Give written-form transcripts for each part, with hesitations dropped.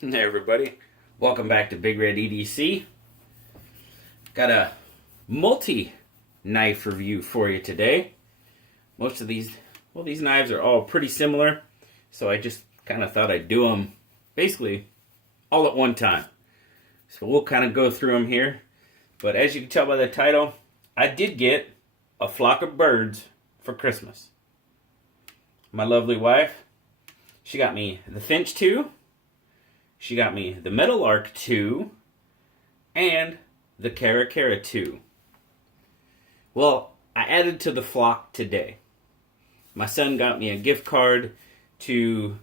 Hey everybody, welcome back to Big Red EDC. Got a multi-knife review for you today. Most of these knives are all pretty similar, so I just kind of thought I'd do them basically all at one time. So we'll kind of go through them here. But as you can tell by the title, I did get a flock of Byrds for Christmas. My lovely wife, she got me the Finch 2. She got me the Meadowlark 2 and the Cara Cara 2. Well, I added to the flock today. My son got me a gift card to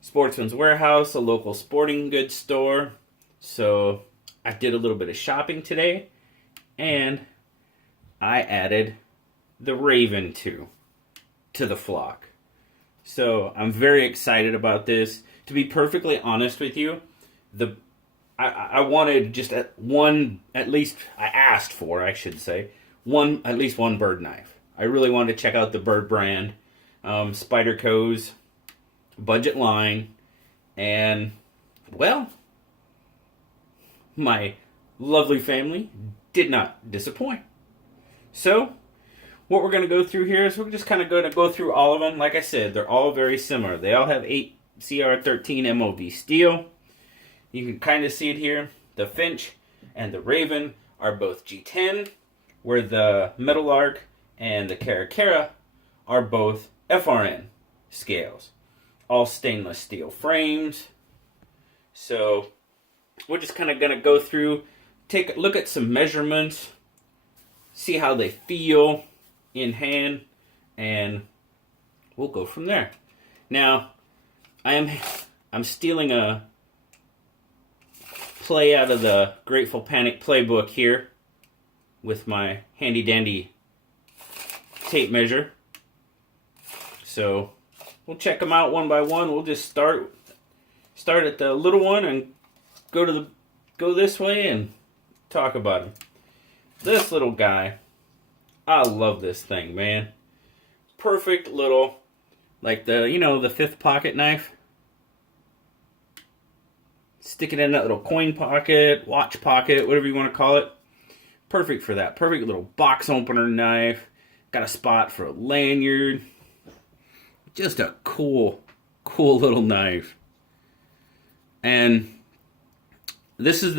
Sportsman's Warehouse, a local sporting goods store. So I did a little bit of shopping today, and I added the Raven 2 to the flock. So I'm very excited about this. To be perfectly honest with you, I wanted just at least one Byrd knife. I really wanted to check out the Byrd brand, Spyderco's budget line, and well, my lovely family did not disappoint. So what we're going to go through here is we're just kind of going to go through all of them. Like I said, they're all very similar. They all have 8 CR13 MOV steel. You can kind of see it here. The Finch and the Raven are both G10, where the Meadowlark and the Cara Cara are both FRN scales. All stainless steel frames. So we're just kind of going to go through, take a look at some measurements, see how they feel in hand, and we'll go from there. Now, I'm stealing a play out of the Grateful Panic playbook here with my handy dandy tape measure. So we'll check them out one by one. We'll just start at the little one and go this way and talk about him. This little guy, I love this thing, man. Perfect little, like the fifth pocket knife. Stick it in that little coin pocket, watch pocket, whatever you want to call it. Perfect for that. Perfect little box opener knife. Got a spot for a lanyard. Just a cool little knife. And this is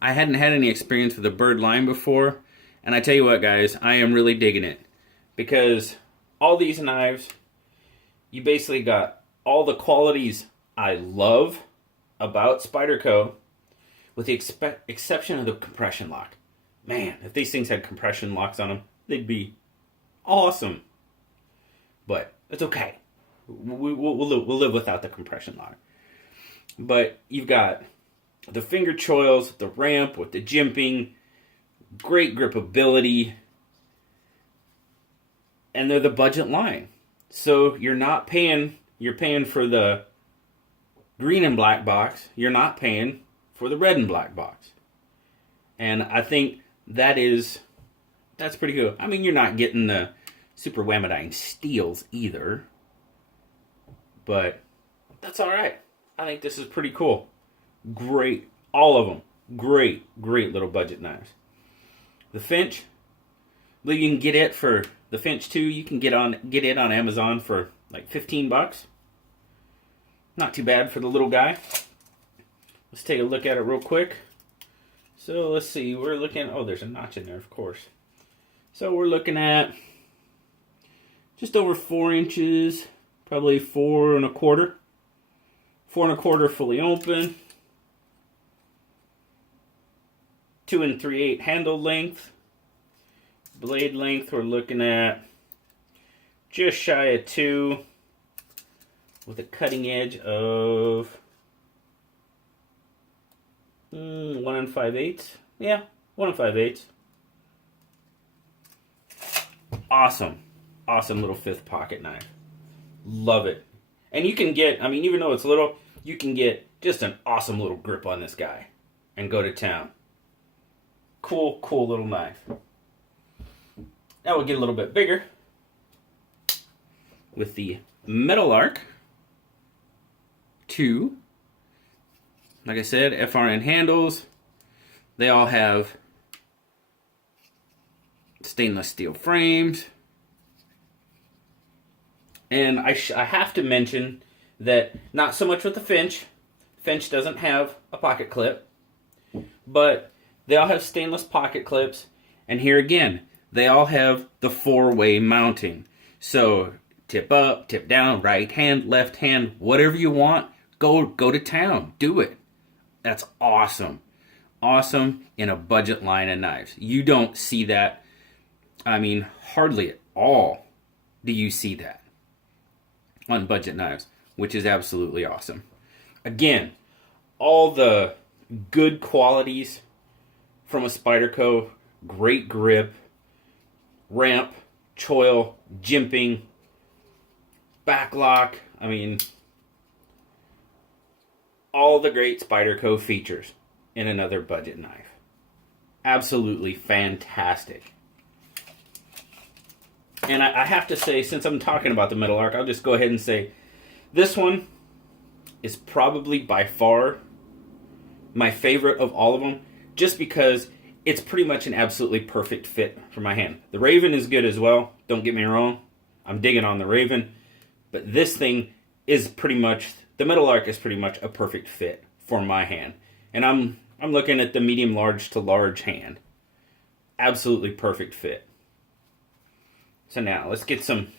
I hadn't had any experience with the Byrd line before. And I tell you what, guys, I am really digging it. Because all these knives, you basically got all the qualities I love about Spyderco, with the exception of the compression lock. Man, if these things had compression locks on them, they'd be awesome. But it's okay. We'll live without the compression lock. But you've got the finger choils, the ramp with the jimping, great gripability, and they're the budget line. So you're paying for the green and black box. You're not paying for the red and black box. And I think that's pretty good. I mean, you're not getting the super whammadine steels either, but that's all right. I think this is pretty cool. Great, all of them. Great little budget knives. The Finch, I believe you can get it for the Finch 2. You can get it on Amazon for like $15. Not too bad for the little guy. Let's take a look at it real quick. So let's see. We're looking. Oh, there's a notch in there, of course. So we're looking at just over 4 inches, probably 4 1/4. 4 1/4 fully open. 2 3/8 handle length. Blade length, we're looking at just shy of 2, with a cutting edge of 1 5/8. Yeah, 1 5/8. Awesome little fifth pocket knife. Love it. And you can get, I mean, even though it's little, you can get just an awesome little grip on this guy and go to town. Cool little knife. Now we'll get a little bit bigger with the Meadowlark 2 like I said, FRN handles. They all have stainless steel frames. And I have to mention that not so much with the Finch. Finch doesn't have a pocket clip. But they all have stainless pocket clips. And here again, they all have the 4-way mounting. So tip up, tip down, right hand, left hand, whatever you want, go to town. Do it. That's awesome. Awesome in a budget line of knives. You don't see that. I mean, hardly at all do you see that on budget knives, which is absolutely awesome. Again, all the good qualities from a Spyderco: great grip, ramp, choil, jimping, backlock. I mean, all the great Spyderco features in another budget knife. Absolutely fantastic. And I have to say, since I'm talking about the Meadowlark, I'll just go ahead and say this one is probably by far my favorite of all of them, just because it's pretty much an absolutely perfect fit for my hand. The Raven is good as well, don't get me wrong. I'm digging on the Raven, but this thing is pretty much, the Meadowlark is pretty much a perfect fit for my hand. And I'm looking at the medium large to large hand. Absolutely perfect fit. So now let's get some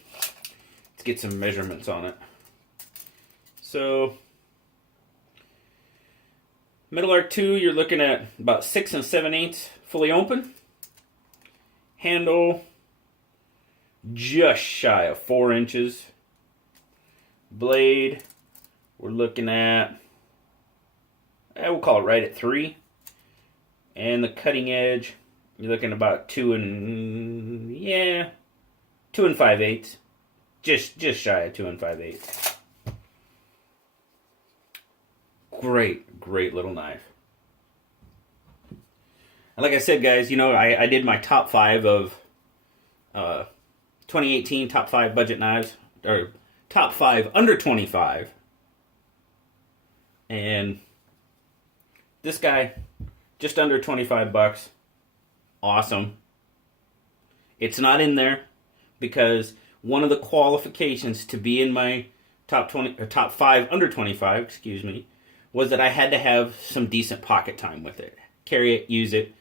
measurements on it. So Meadowlark 2, you're looking at about 6 7/8 fully open. Handle just shy of 4 inches. Blade, we're looking at, we'll call it right at 3. And the cutting edge, you're looking about 2 5/8. Just shy of 2 5/8. Great little knife. And like I said, guys, you know, I did my top 5 of 2018 top 5 budget knives, or top 5 under 25. And this guy, just under 25 bucks. Awesome. It's not in there because one of the qualifications to be in my top 20 or top 5 under 25, excuse me, was that I had to have some decent pocket time with it. Carry it, use it.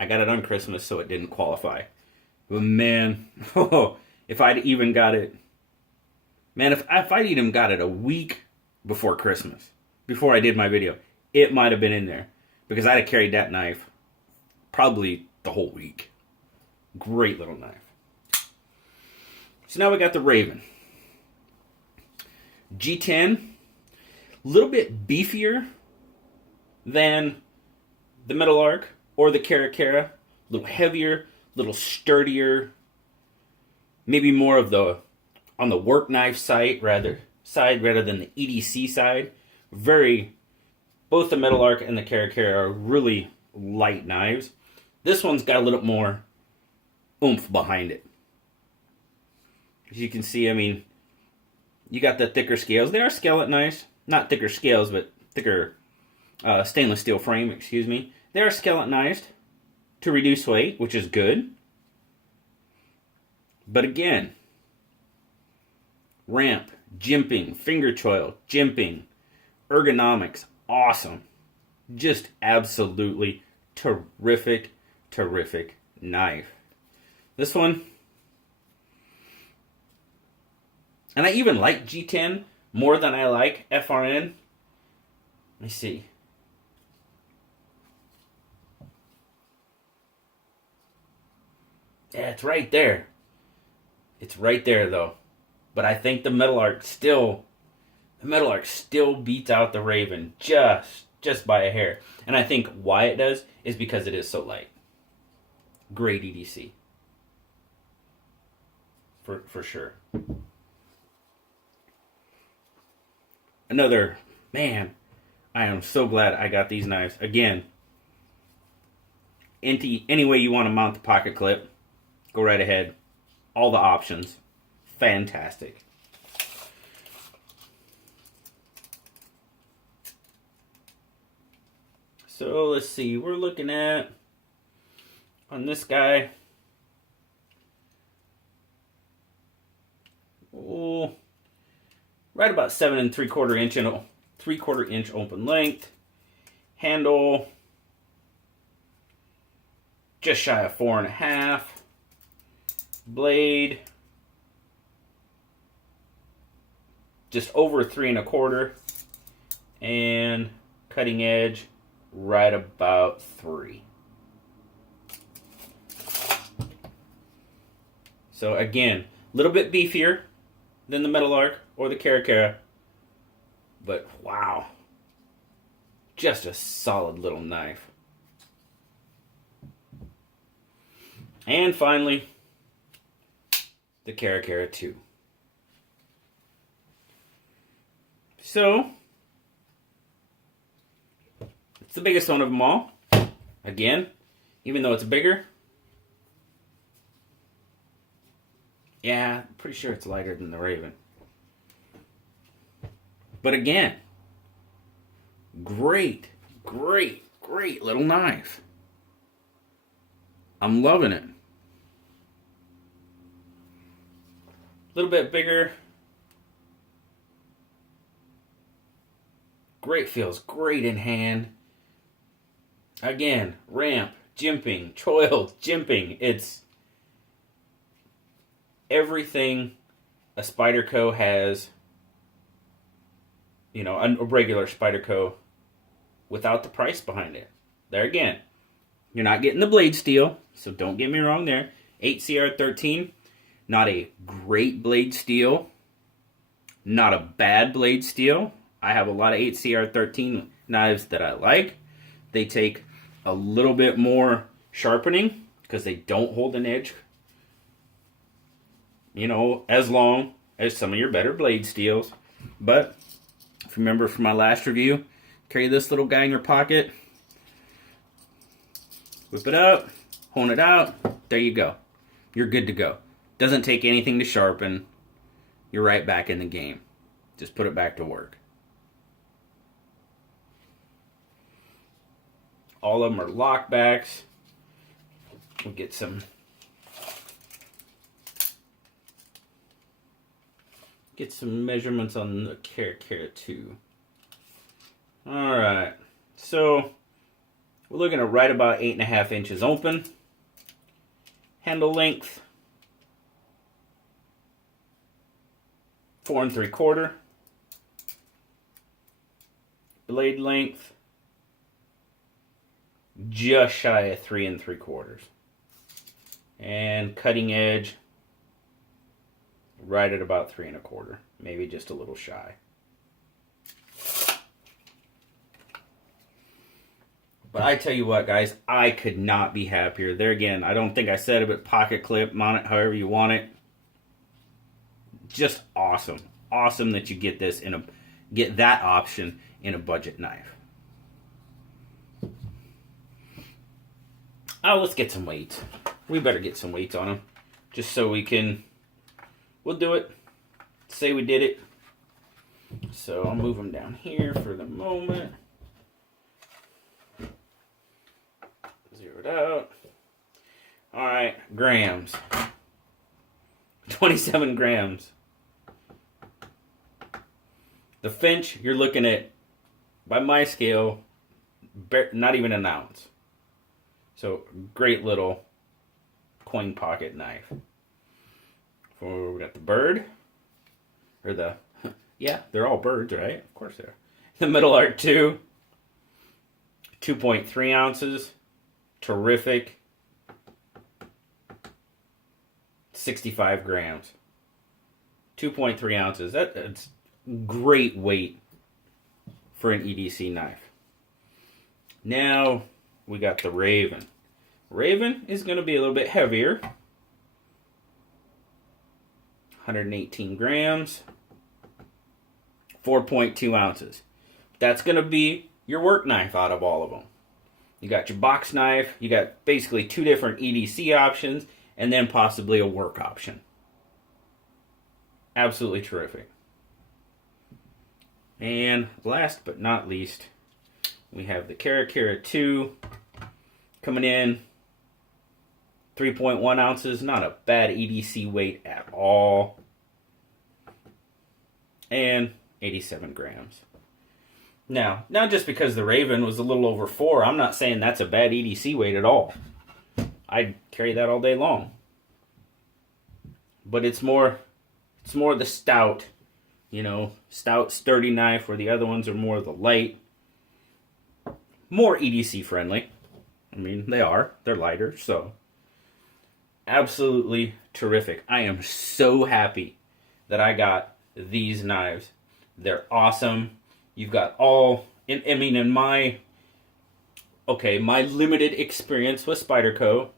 I got it on Christmas, so it didn't qualify. But man, if I'd even got it, if I'd even got it a week before Christmas, before I did my video, it might have been in there, because I'd have carried that knife probably the whole week. Great little knife. So now we got the Raven. G10, a little bit beefier than the Meadowlark or the Cara Cara. A little heavier, a little sturdier. Maybe more of the on the work knife side rather than the EDC side. Both the Meadowlark and the Cara Cara are really light knives. This one's got a little more oomph behind it. As you can see, I mean, you got the thicker scales. They are skeleton knives. Not thicker scales, but thicker stainless steel frame, excuse me. They are skeletonized to reduce weight, which is good. But again, ramp, jimping, finger choil, jimping, ergonomics, awesome. Just absolutely terrific knife. This one, and I even like G10 more than I like FRN. Let me see. Yeah, it's right there. It's right there though. But I think the Meadowlark still beats out the Raven just by a hair. And I think why it does is because it is so light. Great EDC. For sure. Another, man, I am so glad I got these knives. Again, any way you want to mount the pocket clip, go right ahead. All the options. Fantastic. So let's see, we're looking at, on this guy, oh, right about 7 3/4 inch open length. Handle, just shy of 4.5. Blade, just over 3 1/4. And cutting edge, right about 3. So again, a little bit beefier than the Meadowlark or the Cara Cara. But wow, just a solid little knife. And finally, the Cara Cara 2. So, it's the biggest one of them all. Again, even though it's bigger, yeah, I'm pretty sure it's lighter than the Raven. But again, great little knife. I'm loving it. A little bit bigger. Great, feels great in hand. Again, ramp, jimping, choiled, jimping. It's everything a Spyderco has, you know, a regular Spyderco without the price behind it. There again, you're not getting the blade steel, so don't get me wrong there. 8CR13, not a great blade steel, not a bad blade steel. I have a lot of 8CR13 knives that I like. They take a little bit more sharpening because they don't hold an edge, you know, as long as some of your better blade steels. But if you remember from my last review, carry this little guy in your pocket, whip it up, hone it out, there you go. You're good to go. Doesn't take anything to sharpen. You're right back in the game. Just put it back to work. All of them are lockbacks. We'll get some measurements on the Cara Cara 2. Alright, so we're looking at right about 8.5 inches open. Handle length, 4 3/4. Blade length, just shy of 3 3/4. And cutting edge, right at about 3 1/4. Maybe just a little shy. But I tell you what, guys, I could not be happier. There again, I don't think I said it, but pocket clip, mount it however you want it. Just awesome. Awesome that you get this get that option in a budget knife. Oh, let's get some weights. We better get some weights on them, just so we'll do it. Say we did it. So I'll move them down here for the moment. Zero it out. All right, grams. 27 grams. The Finch, you're looking at, by my scale, not even an ounce. So, great little coin pocket knife. We got the Byrd, or yeah, they're all Byrds, right? Of course they are. The Meadowlark 2, 2.3 ounces, terrific, 65 grams, 2.3 ounces. That's great weight for an EDC knife. Now we got the Raven. Raven is going to be a little bit heavier. 118 grams, 4.2 ounces. That's going to be your work knife out of all of them. You got your box knife, you got basically 2 different EDC options, and then possibly a work option. Absolutely terrific. And last but not least, We have the Cara Cara 2 coming in 3.1 ounces. Not a bad EDC weight at all. And 87 grams. Now, not just because the Raven was a little over 4, I'm not saying that's a bad EDC weight at all. I'd carry that all day long. But it's more the stout, stout, sturdy knife, where the other ones are more the light, more EDC friendly. I mean, they're lighter, so absolutely terrific. I am so happy that I got these knives. They're awesome. You've got in my limited experience with Spyderco,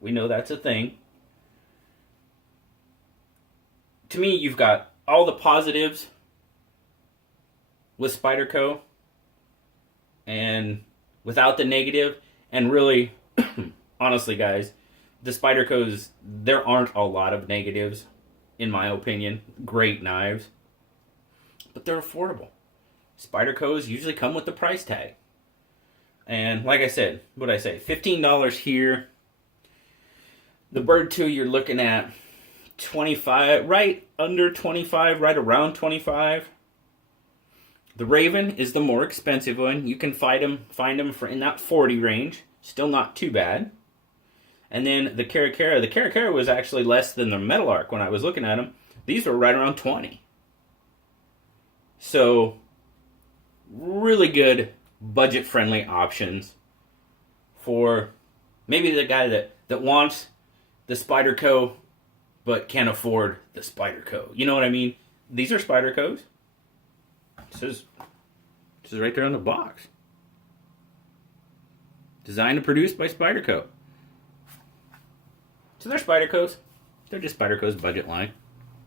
we know that's a thing. To me, you've got all the positives with Spyderco and without the negative. And really, honestly, guys, the Spydercos, there aren't a lot of negatives, in my opinion. Great knives. But they're affordable. Spydercos usually come with the price tag. And like I said, what'd I say? $15 here. The Byrd 2, you're looking at 25, right under 25, right around 25. The Raven is the more expensive one. You can find them for in that 40 range. Still not too bad. And then the Cara Cara. The Cara Cara was actually less than the Meadowlark when I was looking at them. These were right around 20. So, really good budget-friendly options for maybe the guy that wants the Spyderco but can't afford the Spyderco. You know what I mean? These are Spydercos. It says right there on the box. Designed and produced by Spyderco. So they're Spydercos. They're just Spyderco's budget line.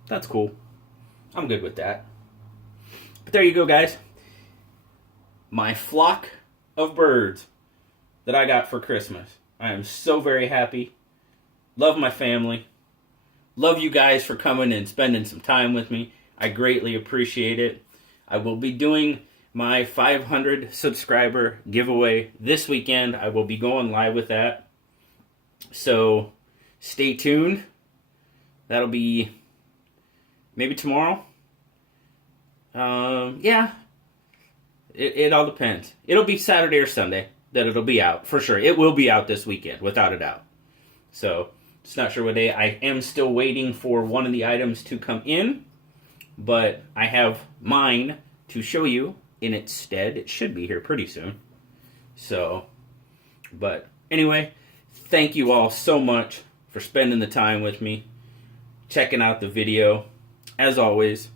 That's cool. I'm good with that. But there you go, guys. My flock of birds that I got for Christmas. I am so very happy. Love my family. Love you guys for coming and spending some time with me. I greatly appreciate it. I will be doing my 500 subscriber giveaway this weekend. I will be going live with that. So stay tuned. That'll be maybe tomorrow. Yeah. It all depends. It'll be Saturday or Sunday that it'll be out, for sure. It will be out this weekend, without a doubt. So, just not sure what day. I am still waiting for one of the items to come in, but I have mine to show you in its stead. It should be here pretty soon. So, but anyway, thank you all so much for spending the time with me, checking out the video. As always,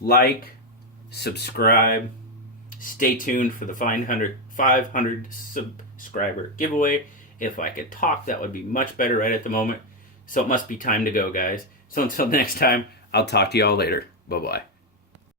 like, subscribe, stay tuned for the 500 subscriber giveaway. If I could talk, that would be much better right at the moment. So it must be time to go, guys. So until next time, I'll talk to you all later. Bye-bye.